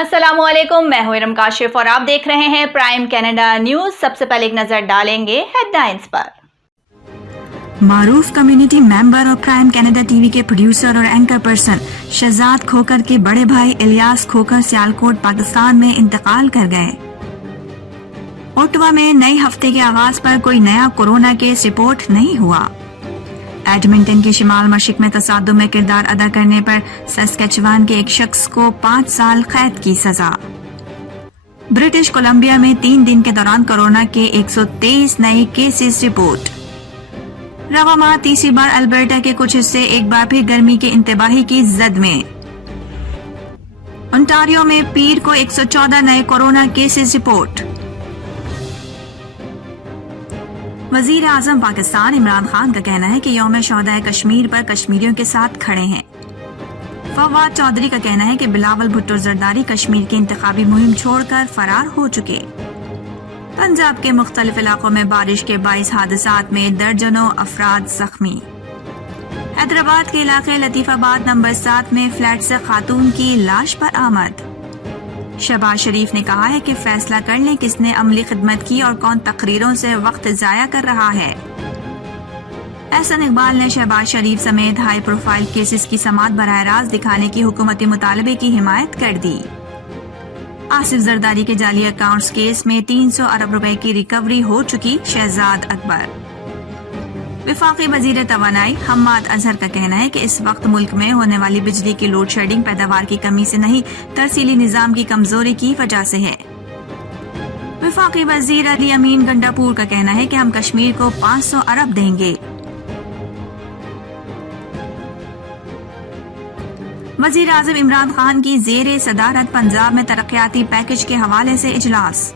अस्सलामु अलैकुम, मैं हूं इरम काशिफ और आप देख रहे हैं प्राइम कनाडा न्यूज। सबसे पहले एक नजर डालेंगे हेडलाइंस पर। मारूफ कम्युनिटी मेंबर और प्राइम कनाडा टीवी के प्रोड्यूसर और एंकर पर्सन शहजाद खोकर के बड़े भाई इलियास खोकर सियालकोट पाकिस्तान में इंतकाल कर गए। ओटावा में नए हफ्ते के आगाज पर कोई नया कोरोना केस रिपोर्ट नहीं हुआ। एडमिंटन के शिमाल मशरिक में तसादुम में किरदार अदा करने पर सस्केचुआन के एक शख्स को 5 साल कैद की सजा। ब्रिटिश कोलंबिया में 3 दिन के दौरान कोरोना के 123 नए केसेस रिपोर्ट। रवा माह तीसरी बार अल्बर्टा के कुछ हिस्से एक बार फिर गर्मी के इंतबाही की जद में। ओंटारियो में पीर को 114 नए कोरोना केसेस रिपोर्ट। वजीर आजम पाकिस्तान इमरान खान का कहना है कि यौम शोहदा कश्मीर पर कश्मीरियों के साथ खड़े हैं। फवाद चौधरी का कहना है कि बिलावल भुट्टो जरदारी कश्मीर की इंतखाबी मुहिम छोड़कर फरार हो चुके। पंजाब के मुख्तलिफ इलाकों में बारिश के 22 हादसात में दर्जनों अफराद जख्मी। हैदराबाद के इलाके लतीफाबाद नंबर 7 में फ्लैट से खातून की लाश पर आमद। शहबाज शरीफ ने कहा है कि फैसला कर लें किसने अमली खिदमत की और कौन तकरीरों से वक्त जाया कर रहा है। एहसन इकबाल ने शहबाज शरीफ समेत हाई प्रोफाइल केसेस की समाअत बराह रास्त दिखाने की हुकूमती मुतालबे की हिमायत कर दी। आसिफ जरदारी के जाली अकाउंट्स केस में 300 अरब रुपए की रिकवरी हो चुकी, शहजाद अकबर। विफाकी वजीर तवानाई हम्माद अजहर का कहना है कि इस वक्त मुल्क में होने वाली बिजली की लोड शेडिंग पैदावार की कमी से नहीं, तरसीली निजाम की कमजोरी की वजह से है। विफाकी वजीर अली अमीन गंडापुर का कहना है कि हम कश्मीर को 500 अरब देंगे। वजीर आजम इमरान खान की जेर सदारत पंजाब में तरक्याती पैकेज के हवाले से इजलास।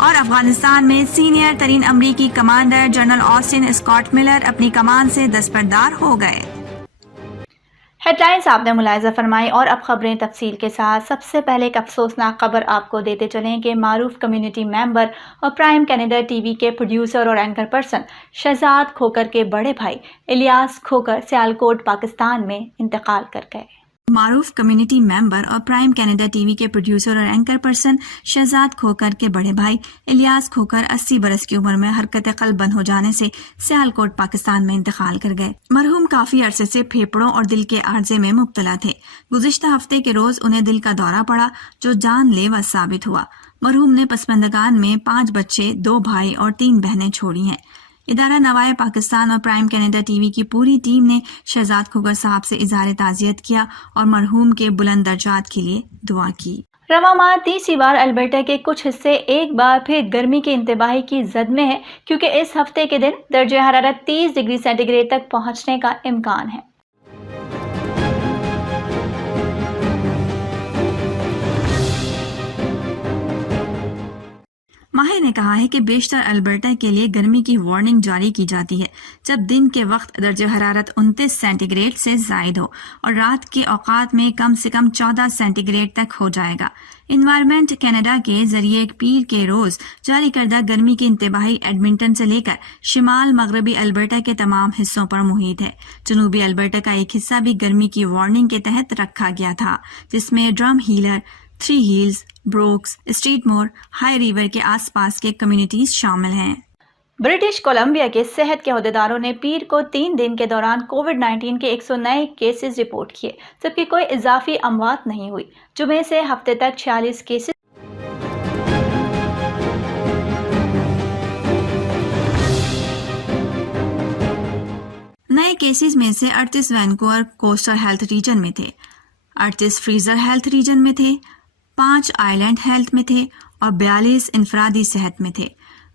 और अफगानिस्तान में सीनियर तरीन अमरीकी commander general Austin Scott Miller अपनी कमान से दस्तबरदार हो गए। हेडलाइंस आपने मुलाहिजा फरमाई और अब खबरें तफसील के साथ। सबसे पहले एक अफसोसनाक खबर आपको देते चलें कि मारूफ कम्युनिटी मेंबर और प्राइम कनाडा टीवी के प्रोड्यूसर और एंकर पर्सन शहजाद खोकर के बड़े भाई इलियास खोकर सियालकोट पाकिस्तान में इंतकाल कर गए। मारूफ कम्युनिटी मेंबर और प्राइम कनाडा टीवी के प्रोड्यूसर और एंकर पर्सन शहजाद खोकर के बड़े भाई इलियास खोकर 80 बरस की उम्र में हरकत कल्ब बंद हो जाने से सियालकोट पाकिस्तान में इंतकाल कर गए। मरहूम काफी अरसे से फेफड़ों और दिल के आर्जे में मुब्तला थे। गुज़िश्ता हफ्ते के रोज उन्हें दिल का दौरा पड़ा जो जानलेवा साबित हुआ। मरहूम ने पसमंदगान में 5 बच्चे, 2 भाई और 3 बहनें छोड़ी हैं। इदारा नवाए पाकिस्तान और प्राइम कनाडा टीवी की पूरी टीम ने शहजाद खोकर साहब से इज़हार ताज़ियत किया और मरहूम के बुलंद दर्जात के लिए दुआ की। रवा माह तीसरी बार अल्बर्टा के कुछ हिस्से एक बार फिर गर्मी की इंतबाही की जद में है, क्योंकि इस हफ्ते के दिन दर्जे हरारत 30 डिग्री सेंटीग्रेड तक पहुंचने का इम्कान है। माहिर ने कहा है कि बेशतर अल्बर्टा के लिए गर्मी की वार्निंग जारी की जाती है जब दिन के वक्त दर्जे हरारत 29 सेंटीग्रेड से जायद हो और रात के औकात में कम से कम 14 सेंटीग्रेड तक हो जाएगा। इन्वायरमेंट कनाडा के जरिए पीर के रोज जारी करदा गर्मी की इंतबाही एडमिंटन से लेकर शिमाल मगरबी अल्बर्टा के तमाम हिस्सों पर मुहित है। जनूबी अल्बर्टा का एक हिस्सा भी गर्मी की वार्निंग के तहत रखा गया था, जिसमें Drumheller, 3 Hills, Brooks, Strathmore, High River के आसपास के कम्युनिटीज शामिल हैं। ब्रिटिश कोलंबिया के सेहत के अहदेदारों ने पीर को 3 दिन के दौरान कोविड-19 के 100 नए केसेस रिपोर्ट किए, जबकि कोई इजाफी अमवात नहीं हुई। जुमे से हफ्ते तक 46 केसेस नए केसेस में से 38 वैनकूवर कोस्टल हेल्थ रीजन में थे, 38 फ्रीजर हेल्थ रीजन में थे, 5 आइलैंड हेल्थ में थे और 42 इंफरादी सेहत में थे।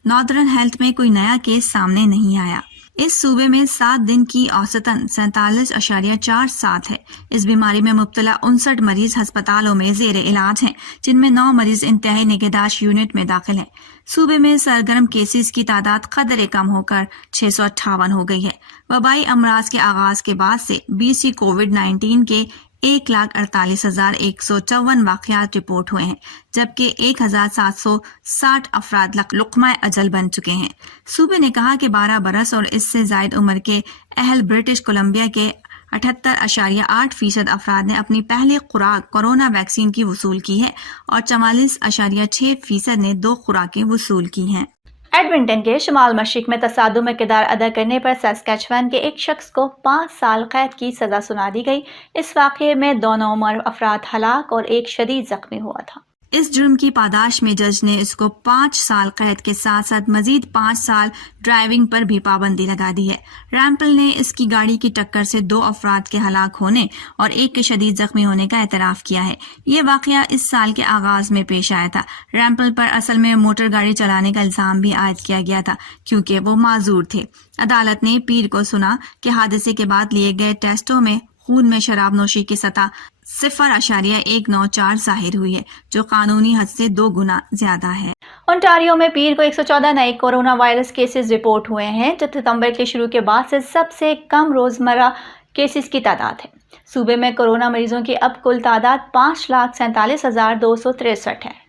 नॉर्दर्न हेल्थ में कोई नया केस सामने नहीं आया। इस सूबे में 7 दिन की औसतन 47.47 है। इस बीमारी में मुब्तला 59 मरीज अस्पतालों में जेर इलाज हैं, जिनमें 9 मरीज इंतहाई निगहदाश्त यूनिट में दाखिल हैं। सूबे में सरगर्म केसेस की तादाद कदरे कम होकर 658 हो गई है। वबाई अमराज के आगाज के बाद से BC कोविड-19 के 1,48,154 वाक़यात रिपोर्ट हुए हैं, जबकि 1,760 अफराद लुक़मा अजल बन चुके हैं। सूबे ने कहा कि 12 बरस और इससे ज़ायद उम्र के अहल ब्रिटिश कोलंबिया के 78.8% افراد نے اپنی پہلی خوراک کورونا ویکسین کی وصول کی ہے اور 44.6% نے 2 خوراکیں وصول کی ہیں۔ ایڈمنٹن کے شمال مشرق میں تصادم میں کردار ادا کرنے پر ساسکیچوان کے ایک شخص کو 5 سال قید کی سزا سنا دی گئی۔ اس واقعے میں 2 نوعمر افراد ہلاک اور ایک شدید زخمی ہوا تھا۔ اس جرم کی پاداش میں جج نے اس کو 5 سال قید کے ساتھ ساتھ مزید 5 سال ڈرائیونگ پر بھی پابندی لگا دی ہے۔ ریمپل نے اس کی گاڑی کی ٹکر سے 2 افراد کے ہلاک ہونے اور ایک کے شدید زخمی ہونے کا اعتراف کیا ہے۔ یہ واقعہ اس سال کے آغاز میں پیش آیا تھا۔ ریمپل پر اصل میں موٹر گاڑی چلانے کا الزام بھی عائد کیا گیا تھا کیونکہ وہ معذور تھے۔ عدالت نے پیر کو سنا کہ حادثے کے بعد لیے گئے ٹیسٹوں میں خون میں شراب نوشی کی سطح 0.194 ظاہر ہوئی ہے، جو قانونی حد سے 2 گنا زیادہ ہے۔ انٹاریو میں پیر کو 114 نئے کورونا وائرس کیسز رپورٹ ہوئے ہیں، جو ستمبر کے شروع کے بعد سے سب سے کم روزمرہ کیسز کی تعداد ہے۔ صوبے میں کورونا مریضوں کی اب کل تعداد 5,47,263 ہے۔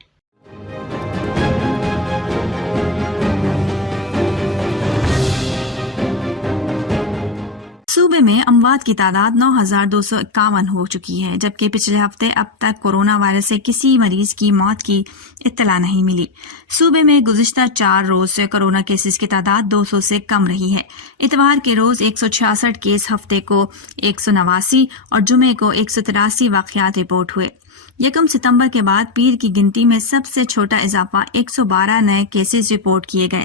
صوبے میں اموات کی تعداد 9,251 ہو چکی ہے، جبکہ پچھلے ہفتے اب تک کورونا وائرس سے کسی مریض کی موت کی اطلاع نہیں ملی۔ صوبے میں گزشتہ 4 روز سے کورونا کیسز کی تعداد 200 سے کم رہی ہے۔ اتوار کے روز 166 کیس، ہفتے کو 189 اور جمعے کو 183 واقعات رپورٹ ہوئے۔ 1 ستمبر کے بعد پیر کی گنتی میں سب سے چھوٹا اضافہ 112 نئے کیسز رپورٹ کیے گئے۔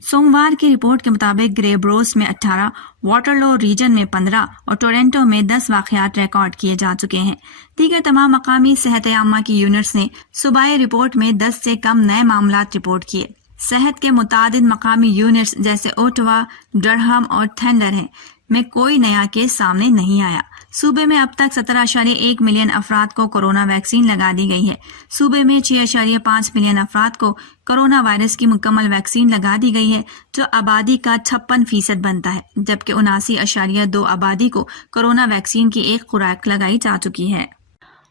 سوموار کی رپورٹ کے مطابق گرے بروس میں 18، واٹرلو ریجن میں 15 اور ٹورنٹو میں 10 واقعات ریکارڈ کیے جا چکے ہیں۔ دیگر تمام مقامی صحت عامہ کی یونٹس نے صوبائی رپورٹ میں 10 سے کم نئے معاملات رپورٹ کیے۔ صحت کے متعدد مقامی یونٹس جیسے اوٹوا، ڈرہم اور تھنڈر میں کوئی نیا کیس سامنے نہیں آیا۔ صوبے میں اب تک 17.1 ملین افراد کو کورونا ویکسین لگا دی گئی ہے۔ صوبے میں 6.5 ملین افراد کو کورونا وائرس کی مکمل ویکسین لگا دی گئی ہے، جو آبادی کا 56% بنتا ہے، جبکہ 79.2 آبادی کو کورونا ویکسین کی ایک خوراک لگائی جا چکی ہے۔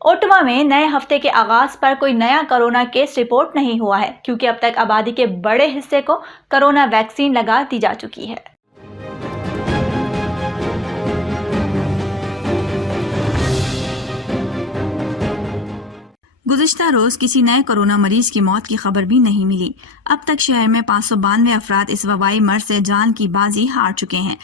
اوٹوا میں نئے ہفتے کے آغاز پر کوئی نیا کورونا کیس رپورٹ نہیں ہوا ہے، کیونکہ اب تک آبادی کے بڑے حصے کو کورونا ویکسین لگا دی جا چکی ہے۔ گزشتہ روز کسی نئے کورونا مریض کی موت کی خبر بھی نہیں ملی۔ اب تک شہر میں 592 افراد اس وبائی مرض سے جان کی بازی ہار چکے ہیں،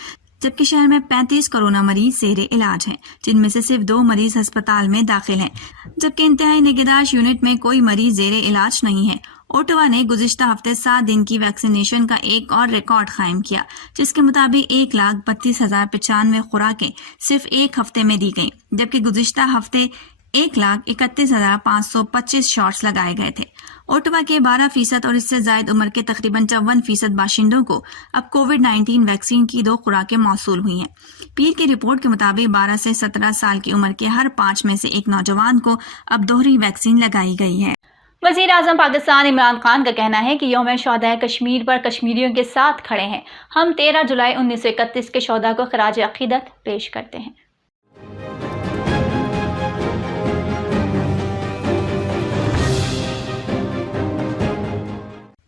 جبکہ شہر میں 35 کورونا مریض زیر علاج ہیں، جن میں سے صرف 2 مریض ہسپتال میں داخل ہیں، جبکہ انتہائی نگہداشت یونٹ میں کوئی مریض زیر علاج نہیں ہے۔ اوٹوا نے گزشتہ ہفتے 7 دن کی ویکسینیشن کا ایک اور ریکارڈ قائم کیا، جس کے مطابق 1,32,095 خوراکیں صرف ایک ہفتے میں دی گئیں، جبکہ گزشتہ ہفتے 1,31,525 شاٹس لگائے گئے تھے۔ اوٹوا کے 12% اور اس سے زائد عمر کے تقریباً 54% باشندوں کو اب کووڈ-19 ویکسین کی 2 خوراکیں موصول ہوئی ہیں۔ پیر کی رپورٹ کے مطابق 12 سے 17 سال کی عمر کے ہر 5 میں سے ایک نوجوان کو اب دوہری ویکسین لگائی گئی ہے۔ وزیر اعظم پاکستان عمران خان کا کہنا ہے کہ یوم شہدائے کشمیر پر کشمیریوں کے ساتھ کھڑے ہیں۔ ہم 13 جولائی 1931 کے شہداء کو خراج عقیدت پیش کرتے ہیں۔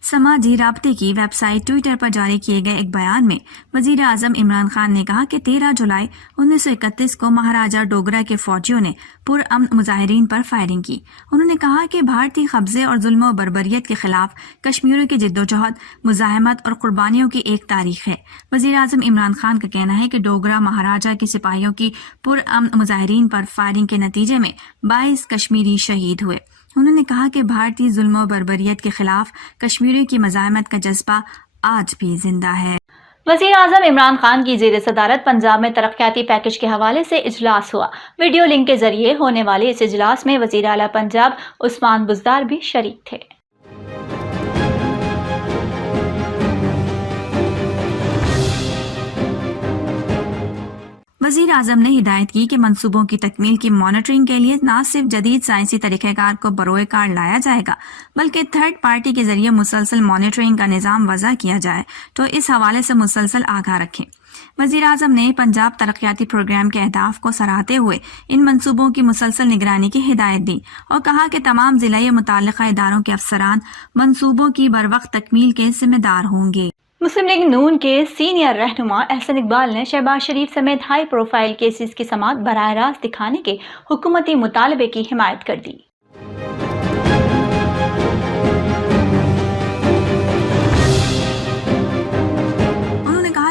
سماجی رابطے کی ویب سائٹ ٹویٹر پر جاری کیے گئے ایک بیان میں وزیر اعظم عمران خان نے کہا کہ 13 جولائی 1931 کو مہاراجہ ڈوگرہ کے فوجیوں نے پرامن مظاہرین پر فائرنگ کی۔ انہوں نے کہا کہ بھارتی قبضے اور ظلم و بربریت کے خلاف کشمیریوں کی جدوجہد، مزاحمت اور قربانیوں کی ایک تاریخ ہے۔ وزیر اعظم عمران خان کا کہنا ہے کہ ڈوگرہ مہاراجہ کے سپاہیوں کی پرامن مظاہرین پر فائرنگ کے نتیجے میں 22 کشمیری شہید ہوئے۔ انہوں نے کہا کہ بھارتی ظلم و بربریت کے خلاف کشمیریوں کی مزاحمت کا جذبہ آج بھی زندہ ہے۔ وزیر اعظم عمران خان کی زیر صدارت پنجاب میں ترقیاتی پیکج کے حوالے سے اجلاس ہوا۔ ویڈیو لنک کے ذریعے ہونے والے اس اجلاس میں وزیر اعلیٰ پنجاب عثمان بزدار بھی شریک تھے۔ وزیر اعظم نے ہدایت کی کہ منصوبوں کی تکمیل کی مانیٹرنگ کے لیے نہ صرف جدید سائنسی طریقہ کار کو بروئے کار لایا جائے گا، بلکہ تھرڈ پارٹی کے ذریعے مسلسل مانیٹرنگ کا نظام وضع کیا جائے، تو اس حوالے سے مسلسل آگاہ رکھیں۔ وزیر اعظم نے پنجاب ترقیاتی پروگرام کے اہداف کو سراہتے ہوئے ان منصوبوں کی مسلسل نگرانی کی ہدایت دی اور کہا کہ تمام ضلعی متعلقہ اداروں کے افسران منصوبوں کی بروقت تکمیل کے ذمہ دار ہوں گے۔ मुस्लिम लीग नून के सीनियर रहनुमा एहसन इकबाल ने शहबाज शरीफ समेत हाई प्रोफाइल केसेस की समाअत बराह रास्त दिखाने के हुकूमती मुतालबे की हिमायत कर दी।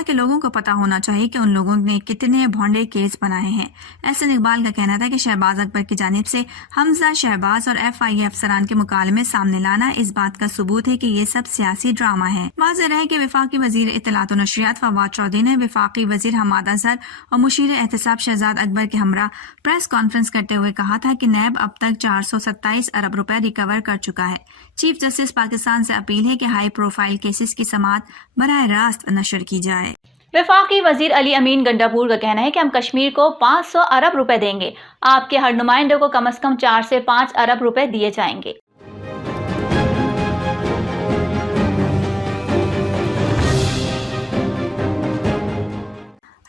कि लोगों को पता होना चाहिए कि उन लोगों ने कितने भोंडे केस बनाए हैं। एहसन इकबाल का कहना था कि शहबाज अकबर की जानिब से हमजा शहबाज और FIA अफसरान के मुकालमे सामने लाना इस बात का सबूत है कि ये सब सियासी ड्रामा है। वाज़ेह रहे कि वफाकी वजीर इत्तलात व नशरियात फवाद चौधरी ने वफाकी वजीर हमाद अजहर और मुशीर एहतसाब शहजाद अकबर के हमरा प्रेस कॉन्फ्रेंस करते हुए कहा था कि नैब अब तक 427 अरब रुपए रिकवर कर चुका है। चीफ जस्टिस पाकिस्तान से अपील है कि हाई प्रोफाइल केसेस की समाअत बराह रास्त नशर की जाए। वफाकी वजीर अली अमीन गंडापुर का कहना है कि हम कश्मीर को 500 अरब रुपए देंगे। आपके हर नुमाइंदे को कम से कम 4 से 5 अरब रुपए दिए जाएंगे।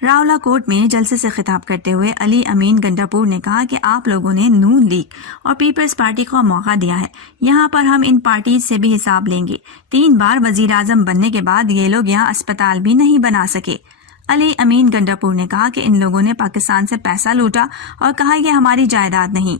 रावला कोर्ट में जलसे से खिताब करते हुए अली अमीन गंडापुर ने कहा कि आप लोगों ने नून लीग और पीपल्स पार्टी को मौका दिया है, यहाँ पर हम इन पार्टी से भी हिसाब लेंगे। 3 बार वजीर आजम बनने के बाद ये लोग यहाँ अस्पताल भी नहीं बना सके। अली अमीन गंडापुर ने कहा कि इन लोगों ने पाकिस्तान से पैसा लूटा और कहा ये हमारी जायदाद नहीं,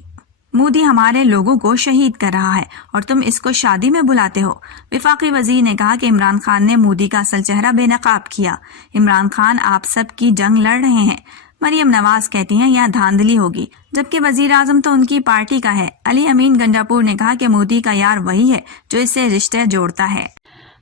मोदी हमारे लोगों को शहीद कर रहा है और तुम इसको शादी में बुलाते हो। वफाकी वजीर ने कहा कि इमरान खान ने मोदी का असल चेहरा बेनकाब किया। इमरान खान आप सब की जंग लड़ रहे हैं। मरियम नवाज कहती हैं यहाँ धांधली होगी, जबकि वजीर आजम तो उनकी पार्टी का है। अली अमीन गंडापुर ने कहा कि मोदी का यार वही है जो इससे रिश्ते जोड़ता है।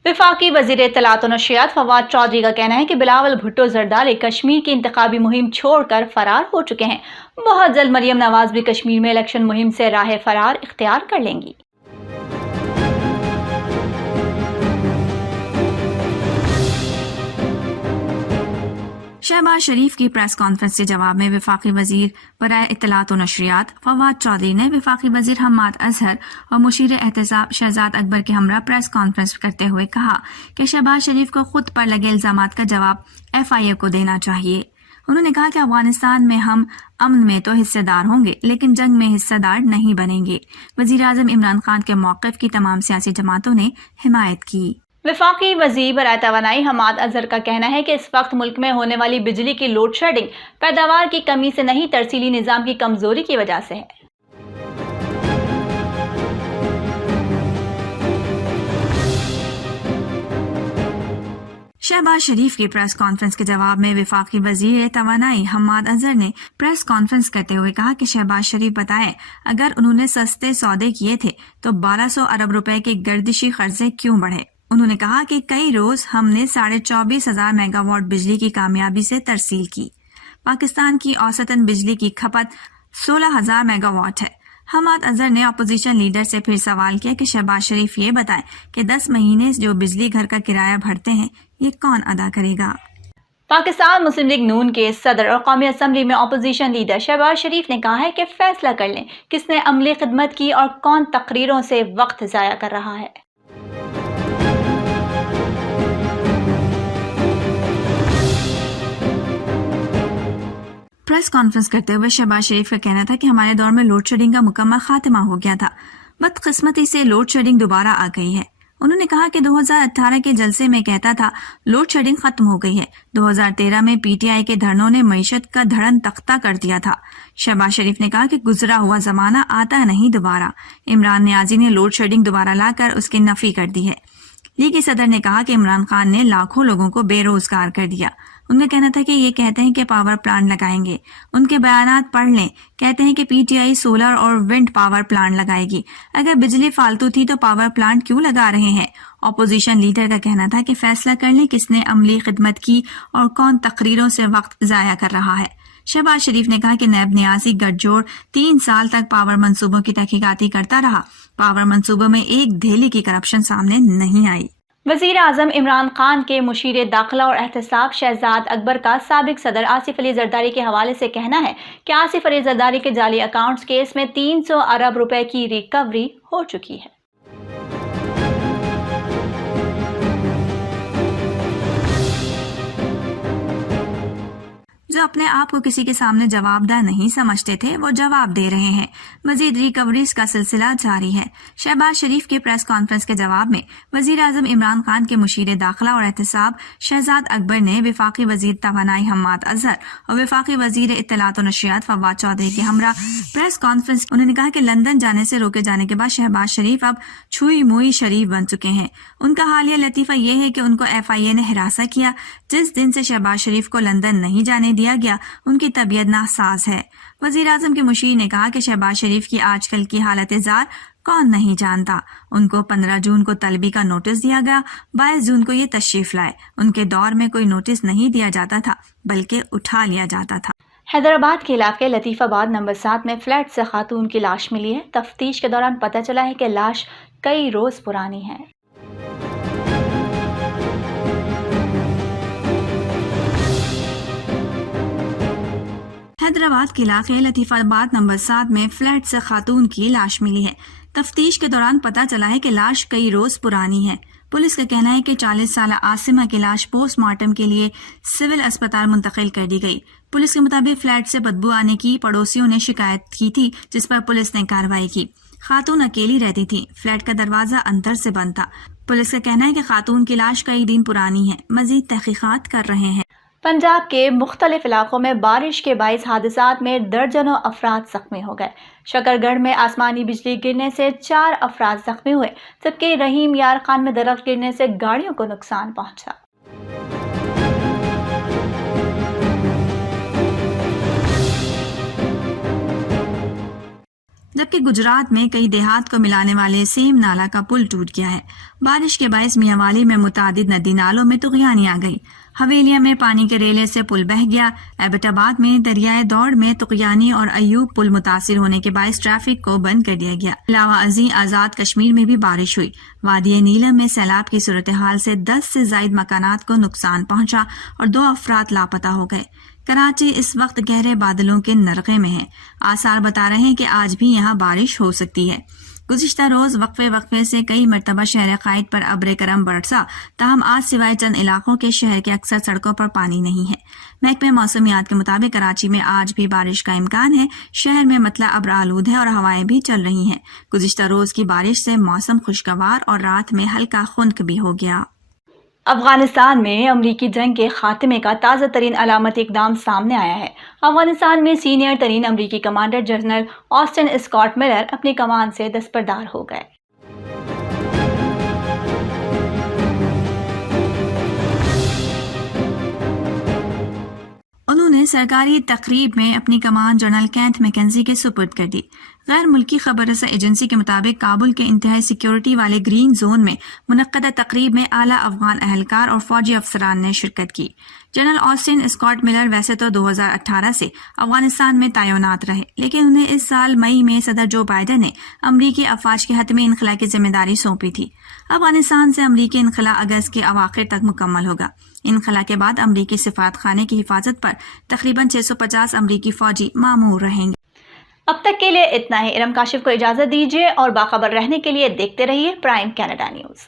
वफाकी वजीर इत्तलात व नशरियात फवाद चौधरी का कहना है कि बिलावल भुट्टो जरदारी कश्मीर की इंतखाबी मुहिम छोड़कर फरार हो चुके हैं। बहुत जल्द मरियम नवाज भी कश्मीर में इलेक्शन मुहिम से राह फरार इख्तियार कर लेंगी। शहबाज शरीफ की प्रेस कॉन्फ्रेंस के जवाब में वफाकी वजीर बराए इत्तलात व नशरियात फवाद चौधरी ने वफाकी वजीर हमाद अजहर और मुशीर एहतसाब शहजाद अकबर के हमरा प्रेस कॉन्फ्रेंस करते हुए कहा कि शहबाज शरीफ को खुद पर लगे इल्जामात का जवाब FIA को देना चाहिए। उन्होंने कहा कि अफगानिस्तान में हम अमन में तो हिस्सेदार होंगे लेकिन जंग में हिस्सेदार नहीं बनेंगे। वजीर आजम इमरान खान के मौक़िफ़ की तमाम सियासी जमातों ने हिमायत की। वफाकी वज़ीर बराए तवानाई हमाद अजहर का कहना है कि इस वक्त मुल्क में होने वाली बिजली की लोड शेडिंग पैदावार की कमी से नहीं, तरसीली निज़ाम की कमजोरी की वजह से है। शहबाज शरीफ की प्रेस कॉन्फ्रेंस के जवाब में वफाकी वजीर तवानाई हमाद अजहर ने प्रेस कॉन्फ्रेंस करते हुए कहा कि शहबाज शरीफ बताएं अगर उन्होंने सस्ते सौदे किए थे तो 1200 अरब रुपए के गर्दिशी कर्जे क्यों बढ़े। उन्होंने कहा कि कई रोज हमने 24,500 मेगावाट बिजली की कामयाबी से तरसील की। पाकिस्तान की औसतन बिजली की खपत 16,000 मेगावाट है। हमाद अजहर ने अपोजिशन लीडर से फिर सवाल किया कि शहबाज शरीफ ये बताएं कि 10 महीने जो बिजली घर का किराया भरते हैं ये कौन अदा करेगा। पाकिस्तान मुस्लिम लीग नून के सदर और कौमी असम्बली में अपोजिशन लीडर शहबाज शरीफ ने कहा है कि फैसला कर लें किसने अमली खिदमत की और कौन तकरीरों से वक्त ज़ाया कर रहा है। प्रेस कॉन्फ्रेंस करते हुए शहबाज शरीफ का कहना था कि हमारे दौर में लोड शेडिंग का मुकम्मल खात्मा हो गया था, बदकिस्मती से लोड शेडिंग दोबारा आ गई है। उन्होंने कहा कि 2018 के जलसे में कहता था लोड शेडिंग खत्म हो गई है। 2013 में PTI के धरनों ने मईशत का धड़न तख्ता कर दिया था। शहबाज शरीफ ने कहा कि गुजरा हुआ जमाना आता नहीं दोबारा। इमरान नियाजी ने लोड शेडिंग दोबारा लाकर उसकी नफी कर दी है। लीगी सदर ने कहा कि इमरान खान ने लाखों लोगों को बेरोजगार कर दिया। उनका कहना था कि ये कहते हैं कि पावर प्लांट लगाएंगे, उनके बयानात पढ़ लें। कहते हैं कि PTI सोलर और विंड पावर प्लांट लगाएगी। अगर बिजली फालतू थी तो पावर प्लांट क्यों लगा रहे हैं। अपोजिशन लीडर का कहना था कि फैसला कर लें किसने अमली खिदमत की और कौन तकरीरों से वक्त जाया कर रहा है। शहबाज शरीफ ने कहा कि नैब नियाजी गठजोड़ 3 साल तक पावर मंसूबों की तहकीकाती करता रहा। पावर मंसूबों में एक धेली की करप्शन सामने नहीं आई। वज़ीर आज़म इमरान खान के मुशीर दाखिला और एहतसाब शहजाद अकबर का साबिक सदर आसिफ अली जरदारी के हवाले से कहना है कि आसिफ अली जरदारी के जाली अकाउंट्स केस में 300 अरब रुपए की रिकवरी हो चुकी है। جو اپنے آپ کو کسی کے سامنے جواب دہ نہیں سمجھتے تھے وہ جواب دے رہے ہیں۔ مزید ریکوریز کا سلسلہ جاری ہے۔ شہباز شریف کے پریس کانفرنس کے جواب میں وزیر اعظم عمران خان کے مشیر داخلہ اور احتساب شہزاد اکبر نے وفاقی وزیر توانائی حماد اظہر اور وفاقی وزیر اطلاعات و نشریات فواد چودھری کے ہمراہ پریس کانفرنس۔ انہوں نے کہا کہ لندن جانے سے روکے جانے کے بعد شہباز شریف اب چھوئی موئی شریف بن چکے ہیں۔ ان کا حالیہ لطیفہ یہ ہے کہ ان کو FIA نے ہراساں کیا۔ جس دن سے شہباز شریف کو لندن نہیں جانے دیا گیا ان کی طبیعت ناساز ہے۔ وزیر اعظم کے مشیر نے کہا کہ شہباز شریف کی آج کل کی حالت زار کون نہیں جانتا۔ ان کو 15 جون کو طلبی کا نوٹس دیا گیا، 22 جون کو یہ تشریف لائے۔ ان کے دور میں کوئی نوٹس نہیں دیا جاتا تھا بلکہ اٹھا لیا جاتا تھا۔ حیدرآباد کے علاقے لطیف آباد نمبر 7 میں فلیٹ سے خاتون کی لاش ملی ہے۔ تفتیش کے دوران پتہ چلا ہے کہ لاش کئی روز پرانی ہے۔ حیدرآباد کے علاقے لطیف آباد نمبر 7 میں فلیٹ سے خاتون کی لاش ملی ہے۔ تفتیش کے دوران پتہ چلا ہے کہ لاش کئی روز پرانی ہے۔ پولیس کا کہنا ہے کہ 40 سالہ عاصمہ کی لاش پوسٹ مارٹم کے لیے سول اسپتال منتقل کر دی گئی۔ پولیس کے مطابق فلیٹ سے بدبو آنے کی پڑوسیوں نے شکایت کی تھی، جس پر پولیس نے کارروائی کی۔ خاتون اکیلی رہتی تھی۔ فلیٹ کا دروازہ اندر سے بند تھا۔ پولیس کا کہنا ہے کہ خاتون کی لاش کئی دن پرانی ہے۔ مزید تحقیقات کر رہے ہیں۔ پنجاب کے مختلف علاقوں میں بارش کے باعث حادثات میں درجنوں افراد زخمی ہو گئے۔ شکر گڑھ میں آسمانی بجلی گرنے سے 4 افراد زخمی ہوئے، جبکہ رحیم یار خان میں درخت گرنے سے گاڑیوں کو نقصان پہنچا۔ جبکہ گجرات میں کئی دیہات کو ملانے والے سیم نالا کا پل ٹوٹ گیا ہے۔ بارش کے باعث میاوالی میں متعدد ندی نالوں میں طغیانی آ گئی۔ حویلیہ میں پانی کے ریلے سے پل بہہ گیا۔ ایبٹ آباد میں دریائے دوڑ میں طغیانی اور ایوب پل متاثر ہونے کے باعث ٹریفک کو بند کر دیا گیا۔ علاوہ ازیں آزاد کشمیر میں بھی بارش ہوئی۔ وادی نیلم میں سیلاب کی صورتحال سے 10 سے زائد مکانات کو نقصان پہنچا اور 2 افراد لاپتہ ہو گئے۔ کراچی اس وقت گہرے بادلوں کے نرغے میں ہے۔ آثار بتا رہے ہیں کہ آج بھی یہاں بارش ہو سکتی ہے۔ گزشتہ روز وقفے سے کئی مرتبہ شہر قائد پر ابر کرم برسا، تاہم آج سوائے چند علاقوں کے شہر کے اکثر سڑکوں پر پانی نہیں ہے۔ محکمہ موسمیات کے مطابق کراچی میں آج بھی بارش کا امکان ہے۔ شہر میں مطلع ابر آلود ہے اور ہوائیں بھی چل رہی ہیں۔ گزشتہ روز کی بارش سے موسم خوشگوار اور رات میں ہلکا خنک بھی ہو گیا۔ افغانستان میں امریکی جنگ کے خاتمے کا تازہ ترین علامتی اقدام سامنے آیا ہے۔ افغانستان میں سینئر ترین امریکی commander general Aston Scott Miller اپنی کمان سے دستبردار ہو گئے۔ انہوں نے سرکاری تقریب میں اپنی کمان جنرل کینتھ میکنزی کے سپرد کر دی۔ غیر ملکی خبر رساں ایجنسی کے مطابق کابل کے انتہائی سیکیورٹی والے گرین زون میں منعقدہ تقریب میں اعلیٰ افغان اہلکار اور فوجی افسران نے شرکت کی۔ جنرل آسٹن اسکاٹ ملر ویسے تو 2018 سے افغانستان میں تعینات رہے، لیکن انہیں اس سال مئی میں صدر جو بائیڈن نے امریکی افواج کے حتمی انخلاء کی ذمہ داری سونپی تھی۔ افغانستان سے امریکی انخلاء اگست کے اواخر تک مکمل ہوگا۔ انخلاء کے بعد امریکی سفارت خانے کی حفاظت پر تقریباً 650 امریکی فوجی مامور رہیں گے۔ اب تک کے لیے اتنا ہی۔ ارم کاشف کو اجازت دیجیے اور باخبر رہنے کے لیے دیکھتے رہیے پرائم کینیڈا نیوز۔